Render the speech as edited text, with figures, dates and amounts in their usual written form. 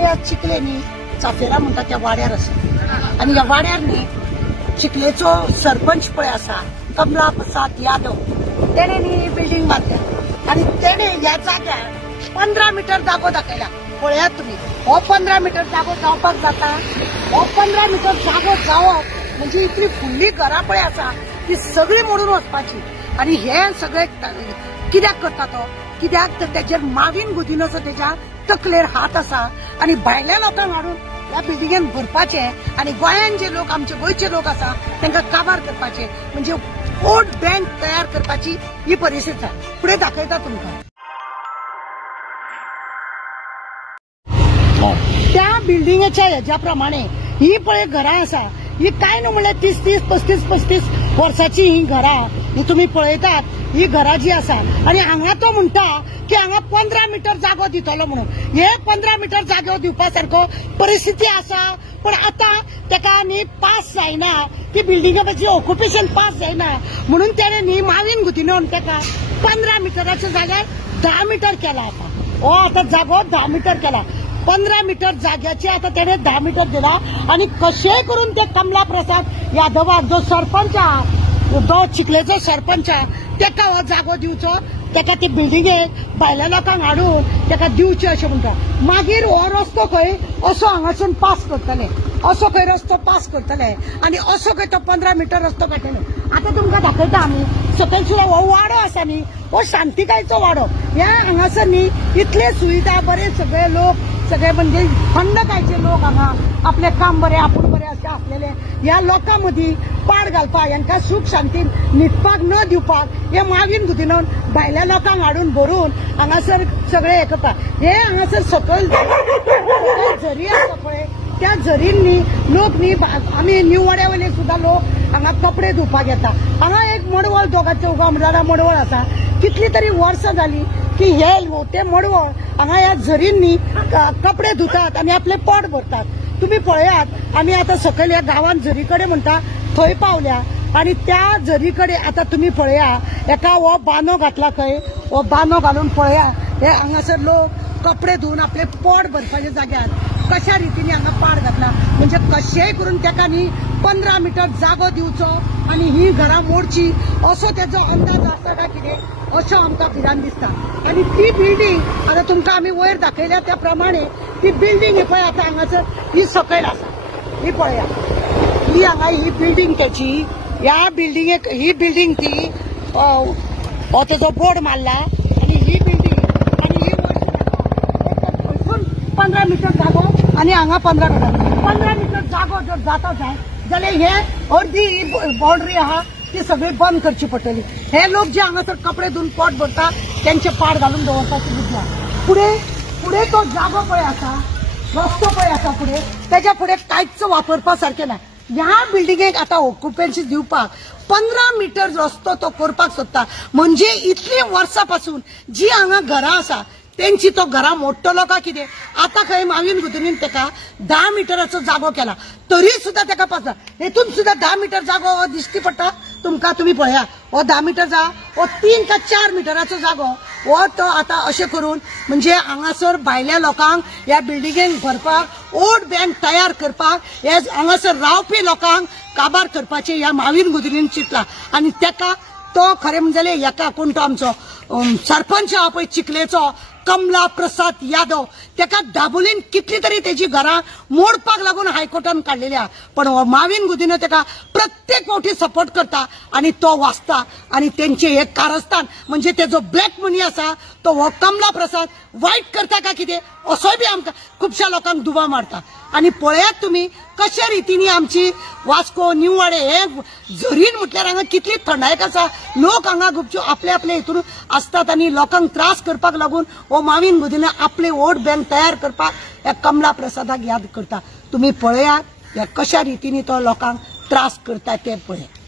आमी आज चिखलेनी चाफेरा म्हणटा त्या वाड्यार आसा आणि या वाड्यार न्ही चिखलेचो सरपंच पळय आसा कमला प्रसाद यादव तेणे न्ही बिल्डिंग बांदल्या आणि तेणे ह्या जाग्यार 15 मीटर जागो दाखयला। पळयात तुम्ही हो 15 मीटर जागो जावपाक जाता। हो 15 मीटर जागो जावप म्हणजे इतली फुडली घरां पळय आसा ती सगळी मोडून वचपाची आणि हे सगळे कित्याक करता तो कित्याक तर तेजेर मावीन गुदिनोचो तेज्या तकलेर हात आसा आणि भायल्या लोकांक हाडून ह्या बिल्डिंगेन भरपाचे आणि गोंयान जे लोक आमचे गोंयचे लोक आसा तांकां काबार करपाचे म्हणजे वोट बँक तयार करपाची ही परिस्थिती आसा। फुडें दाखयता तुमकां त्या बिल्डिंगेच्या हेज्या प्रमाणे ही पळय घरां आसा ही काय न्हू म्हणल्यार 30-35 वर्साची ही घरां ही तुम्ही पळयतात ही घरां जी आसा आणि हांगा तो म्हणटा की हांगा 15 मीटर जागो दितलो म्हणून हे 15 मीटर जागो दिवपा सारको परिस्थिती आसा पण आता तेका न्ही पास जायना ती बिल्डिंगाची ऑक्युपेशन पास जायना म्हणून तेणे न्ही मावीन गुदिनोन तेका 15 मीटराच्या जाग्यार 10 मीटर केला। आता आता जागो 10 मीटर केला। 15 मीटर जाग्याचे आता तेणे 10 मीटर दिला आणि कशेय करून ते कमला प्रसाद यादवाक जो सरपंच जो चिखलेचो सरपंच तेका हो जागो दिवचो तेका ती बिल्डिंगेक भायल्या लोकांक हाडून तेका दिवचे अशें म्हणटा। मागीर हो रस्तो खंय असो हांगासून पास करतले असो खंय रस्तो पास करतले आणि असो खंय तो 15 मीटर रस्तो काडटले। आता तुमकां दाखयता आमी सकयलो हो वाडो आसा न्ही हो शांतिकायचो वाडो ह्या हांगासर न्ही इतले सुविधा बरे सगळे लोक सगळे म्हणजे थंडकायचे लोक हांगा आपले काम बरे आपूण बरे असे असलेले ह्या लोकां मदीं पाड घालपाक हांकां सुख शांती न्हिदपाक न दिवपाक हे मावीन गुदिनोन भायल्या लोकांक हाडून भरून हांगासर सगळे हे करता। हे हांगासर सकयल झरी आसा पळय त्या झरींनी लोक न्ही आमी न्यू वाड्या वयले सुद्दां लोक हांगा कपडे धुवपाक येता। हांगा एक मडवळ दोगांचे उगामदारा मडवळ आसा कितली तरी वर्सां जाली की हे ते मडवळ हांगा ह्या झरींनी कपडे धुतात आणि आपले पोट भरतात। तुम्ही पळयात आम्ही आता सकयल ह्या गावात झरीकडे म्हणटा थंय पावल्या आणि त्या झरीकडे आता तुम्ही पळया एका हो बानो घातला खंय हो बानो घालून पळया हे हांगासर लोक कपडे धुवून आपले पोट भरपाच्या जाग्यार कशा रितीने हांगा पाड घातला म्हणजे कशेय करून तेका न्ही 15 मीटर जागो दिवचो आणि ही घरां मोडची असो तेजो अंदाज आसा काय कितें अशें आमकां भिरांत दिसता। आणि ती बिल्डिंग आता तुमकां आमी वयर दाखयल्या त्या प्रमाणे ती बिल्डिंग ही पळय आता हांगासर ही सकयल आसा ही पळया ही हांगा ही बिल्डिंग त्याची ह्या बिल्डिंगेक ही बिल्डिंग ती हो तेजो बोर्ड मारला आणि ही बिल्डिंग आणि ही 15 मीटर जागो आणि हांगा 15 मीटर जागो जर जाता जाय जाल्यार हे अर्धी बाउंड्री आहा ती सगळी बंद करची पडटली। हे लोक जे हांगासर कपडे धुवून पोट भरता त्यांचे पाड घालून दवरपाची बुद्ध्या पुढे तो जागो पळय आसा रस्तो पळय आसा पुढे त्याच्या पुढे कांयच वापरपा सारखे ना। ह्या बिल्डिंगेक आता ऑक्युपेन्सी दिवपाक 15 मीटर रस्तो तो करपाक सोदता म्हणजे इतली वर्सां पासून जी हांगा घरां आसा त्यांची तो घरां मोडटलो का कितें। आता खंय मावीन गुदिनोन तेका 10 मीटराचो जागो केला तरी सुद्धा तेका पासना हेतून सुद्धा 10 मीटर जागो दिश्टी पडटा तुमकां। तुम्ही पळया हो 10 मीटर जा हो 3 का 4 मीटराचो जागो हो तो आता अशें करून म्हणजे हांगासर भायल्या लोकांक ह्या बिल्डिंगेक भरपाक वोट बँक तयार करपाक हे हांगासर रावपी लोकांक काबार करपाचे ह्या मावीन गुदिनोन चिंतला आणि तेका तो खरें म्हणजे हेका कोण तो आमचो सरपंच आहा पळय चिखलेचो कमला प्रसाद यादव तेका दाबोलीन कितली तरी तेजी घरां मोडपाक लागून हायकोर्टान काडलेली आहा पण हो मावीन गुदिनो तेका प्रत्येक फावटी सपोर्ट करता आणि तो वाचता आणि तेंचे हे कारस्थान म्हणजे तेजो ब्लॅक मनी आसा तो हो कमला प्रसाद वायट करता का कितें असोय बी आमकां खुबश्या लोकांक दुबाव मारता। आणि पळयात तुम्ही कशा रितीने आमची वास्को न्यू वाडे हे झरीन म्हटल्यार हांगा कितली थंडायक आसा लोक हांगा गुपचूप आपले आपले हितून असतात आणि लोकांक त्रास करपाक लागून हो मावीन गुदिनो आपले वोट बँक तयार करपाक ह्या कमला प्रसादाक याद करता। तुम्ही पळयात ह्या कशा रितीने तो लोकांक त्रास करता ते पळयात।